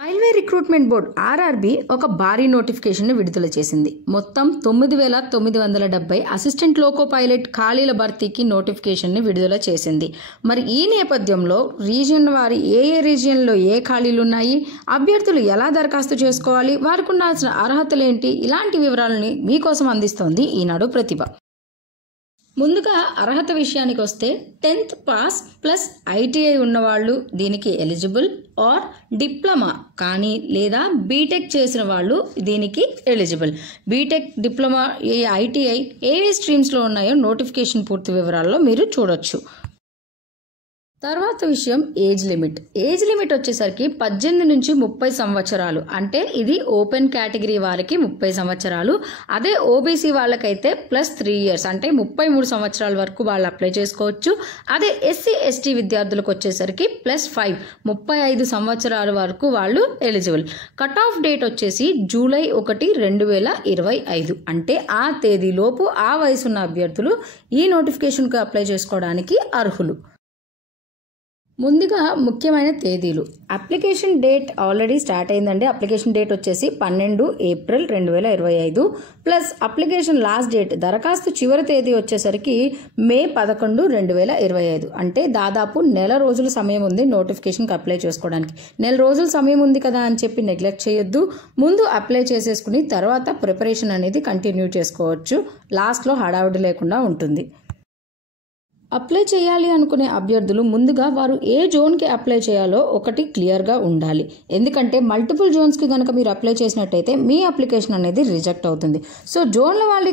Railway recruitment board RRB ఒక భారీ notification విడుదల చేసింది. మొత్తం 9,970 అసిస్టెంట్ లోకో పైలట్ ఖాళీల భర్తీకి నోటిఫికేషన్ ని విడుదల చేసింది. మరి ఈ నేపథ్యంలో రీజియన్ వారి ఏ రీజియన్లో ఏ ఖాళీలు ఉన్నాయి, అభ్యర్థులు ఎలా దరఖాస్తు చేసుకోవాలి, వారికి ఉండాల్సిన అర్హతలు ఏంటి, ఇలాంటి వివరాలని మీకోసం అందిస్తోంది ఈనాడు ప్రతిభ. ముందుగా అర్హత విషయానికి వస్తే 10th పాస్ ప్లస్ ఐటీఐ ఉన్నవాళ్ళు దీనికి ఎలిజిబుల్, ఆర్ డిప్లొమా కానీ లేదా బీటెక్ చేసిన వాళ్ళు దీనికి ఎలిజిబుల్. బీటెక్, డిప్లొమా, ఐటీఐ ఏ స్ట్రీమ్స్లో ఉన్నాయో నోటిఫికేషన్ పూర్తి వివరాల్లో మీరు చూడొచ్చు. తర్వాత విషయం ఏజ్ లిమిట్. ఏజ్ లిమిట్ వచ్చేసరికి 18 నుంచి 30 సంవత్సరాలు. అంటే ఇది ఓపెన్ కేటగిరీ వారికి 30 సంవత్సరాలు. అదే ఓబీసీ వాళ్ళకైతే +3 ఇయర్స్ అంటే 33 సంవత్సరాల వరకు వాళ్ళు అప్లై చేసుకోవచ్చు. అదే ఎస్సీ ఎస్టీ విద్యార్థులకు వచ్చేసరికి +5 35 సంవత్సరాల వరకు వాళ్ళు ఎలిజిబుల్. కట్ ఆఫ్ డేట్ వచ్చేసి జూలై 1, 2025. అంటే ఆ తేదీలోపు ఆ వయసున్న అభ్యర్థులు ఈ నోటిఫికేషన్కు అప్లై చేసుకోవడానికి అర్హులు. ముందుగా ముఖ్యమైన తేదీలు. అప్లికేషన్ డేట్ ఆల్రెడీ స్టార్ట్ అయిందండి. అప్లికేషన్ డేట్ వచ్చేసి 12 April 2025 plus application last date, దరఖాస్తు చివరి తేదీ వచ్చేసరికి మే 11, 2025. అంటే దాదాపు నెల రోజుల సమయం ఉంది నోటిఫికేషన్కి అప్లై చేసుకోవడానికి. నెల రోజుల సమయం ఉంది కదా అని చెప్పి నెగ్లెక్ట్ చేయొద్దు. ముందు అప్లై చేసేసుకుని తర్వాత ప్రిపరేషన్ అనేది కంటిన్యూ చేసుకోవచ్చు. లాస్ట్లో హడావుడి లేకుండా ఉంటుంది. అప్లై చేయాలి అనుకునే అభ్యర్థులు ముందుగా వారు ఏ జోన్కి అప్లై చేయాలో ఒకటి క్లియర్గా ఉండాలి. ఎందుకంటే మల్టిపుల్ జోన్స్కి కనుక మీరు అప్లై చేసినట్టయితే మీ అప్లికేషన్ అనేది రిజెక్ట్ అవుతుంది. సో జోన్ల వాళ్ళ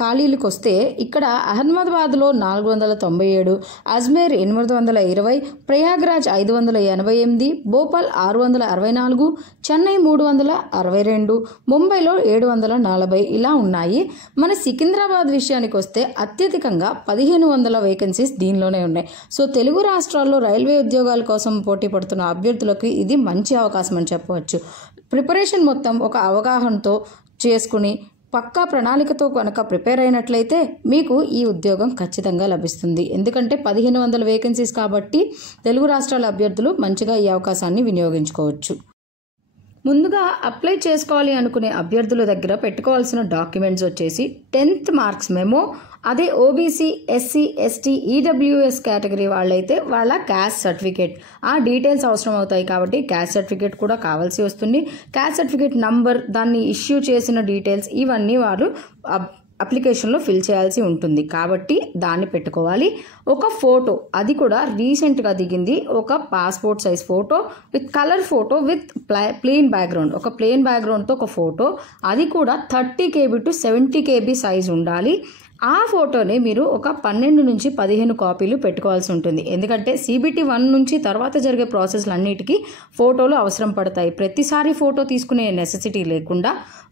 ఖాళీలకు వస్తే ఇక్కడ అహ్మదాబాద్లో 497, అజ్మేర్ 820, ప్రయాగ్రాజ్ 588, భోపాల్ 664, చెన్నై 362, ముంబైలో 740 ఇలా ఉన్నాయి. మన సికింద్రాబాద్ విషయానికి వస్తే అత్యధికంగా 1500 వేకెన్సీ దీనిలోనే ఉన్నాయి. సో తెలుగు రాష్ట్రాల్లో రైల్వే ఉద్యోగాల కోసం పోటీ పడుతున్న అభ్యర్థులకు ఇది మంచి అవకాశం అని చెప్పవచ్చు. ప్రిపరేషన్ మొత్తం ఒక అవగాహనతో చేసుకుని పక్కా ప్రణాళికతో కనుక ప్రిపేర్ అయినట్లయితే మీకు ఈ ఉద్యోగం ఖచ్చితంగా లభిస్తుంది. ఎందుకంటే 1500 వేకెన్సీస్ కాబట్టి తెలుగు రాష్ట్రాల అభ్యర్థులు మంచిగా ఈ అవకాశాన్ని వినియోగించుకోవచ్చు. ముందుగా అప్లై చేసుకోవాలి అనుకునే అభ్యర్థుల దగ్గర పెట్టుకోవాల్సిన డాక్యుమెంట్స్ వచ్చేసి 10th మార్క్స్ మెమో. అదే OBC, SC, ST, EWS category వాళ్ళైతే వాళ్ళ క్యాస్ట్ సర్టిఫికేట్, ఆ డీటెయిల్స్ అవసరం అవుతాయి కాబట్టి క్యాస్ట్ సర్టిఫికేట్ కూడా కావాల్సి వస్తుంది. క్యాస్ట్ సర్టిఫికేట్ నంబర్, దాన్ని ఇష్యూ చేసిన డీటెయిల్స్ ఇవన్నీ వారు అప్లికేషన్లో ఫిల్ చేయాల్సి ఉంటుంది కాబట్టి దాన్ని పెట్టుకోవాలి. ఒక ఫోటో, అది కూడా రీసెంట్గా దిగింది, ఒక passport size photo with colour photo with plain background, ఒక ప్లెయిన్ బ్యాక్గ్రౌండ్తో ఒక ఫోటో, అది కూడా 30 KB to 70 KB సైజ్ ఉండాలి. ఆ ఫోటోని మీరు ఒక 12 నుంచి 15 కాపీలు పెట్టుకోవాల్సి ఉంటుంది. ఎందుకంటే CBT 1 నుంచి తర్వాత జరిగే ప్రాసెస్లు అన్నిటికీ ఫోటోలు అవసరం పడతాయి. ప్రతిసారి ఫోటో తీసుకునే నెసెసిటీ లేకుండా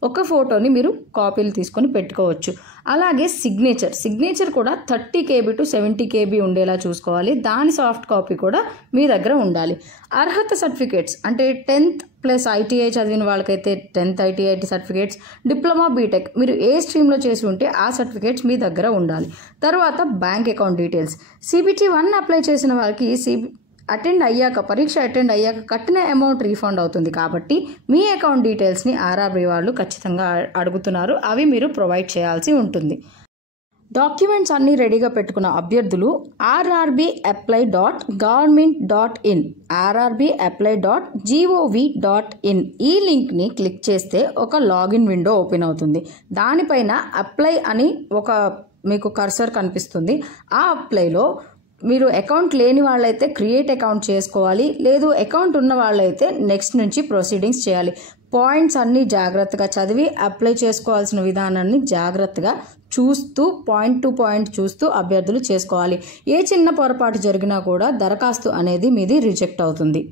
ఒక ఫోటోని మీరు కాపీలు తీసుకొని పెట్టుకోవచ్చు. అలాగే సిగ్నేచర్ కూడా 30 KB to 70 KB ఉండేలా చూసుకోవాలి. దాని సాఫ్ట్ కాపీ కూడా మీ దగ్గర ఉండాలి. అర్హత సర్టిఫికేట్స్ అంటే 10th ప్లస్ ఐటీఐ చదివిన వాళ్ళకైతే 10th ITI certificates, diploma, BTech మీరు ఏ స్ట్రీమ్లో చేసి ఉంటే ఆ సర్టిఫికేట్స్ మీ దగ్గర ఉండాలి. తర్వాత bank account details. CBT 1 apply చేసిన వాళ్ళకి పరీక్ష అటెండ్ అయ్యాక కట్టిన అమౌంట్ రీఫండ్ అవుతుంది కాబట్టి మీ అకౌంట్ డీటెయిల్స్ని ఆర్ఆర్బీ వాళ్ళు ఖచ్చితంగా అడుగుతున్నారు. అవి మీరు ప్రొవైడ్ చేయాల్సి ఉంటుంది. డాక్యుమెంట్స్ అన్నీ రెడీగా పెట్టుకున్న అభ్యర్థులు rrbapply.government.in, rrbapply.gov.in ఈ లింక్ని క్లిక్ చేస్తే ఒక లాగిన్ విండో ఓపెన్ అవుతుంది. దానిపైన అప్లై అని ఒక మీకు కర్సర్ కనిపిస్తుంది. ఆ అప్లైలో మీరు అకౌంట్ లేని వాళ్ళైతే క్రియేట్ అకౌంట్ చేసుకోవాలి, లేదు అకౌంట్ ఉన్న వాళ్ళైతే నెక్స్ట్ నుంచి ప్రొసీడింగ్స్ చేయాలి. పాయింట్స్ అన్నీ జాగ్రత్తగా చదివి అప్లై చేసుకోవాల్సిన విధానాన్ని జాగ్రత్తగా చూస్తూ పాయింట్ టు పాయింట్ చూస్తూ అభ్యర్థులు చేసుకోవాలి. ఏ చిన్న పొరపాటు జరిగినా కూడా దరఖాస్తు అనేది మీది రిజెక్ట్ అవుతుంది.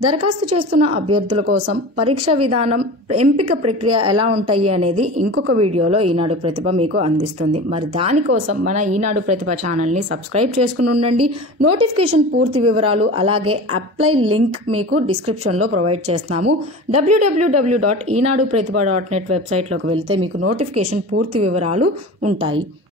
దరఖాస్తు చేస్తున్న అభ్యర్థుల కోసం పరీక్ష విధానం, ఎంపిక ప్రక్రియ ఎలా ఉంటాయి అనేది ఇంకొక వీడియోలో ఈనాడు ప్రతిభ మీకు అందిస్తుంది. మరి దానికోసం మన ఈనాడు ప్రతిభ ఛానల్ని సబ్స్క్రైబ్ చేసుకుని ఉండండి. నోటిఫికేషన్ పూర్తి వివరాలు అలాగే అప్లై లింక్ మీకు డిస్క్రిప్షన్లో ప్రొవైడ్ చేస్తున్నాము. www.eenaduprathibha.net వెబ్సైట్లోకి వెళ్తే మీకు నోటిఫికేషన్ పూర్తి వివరాలు ఉంటాయి.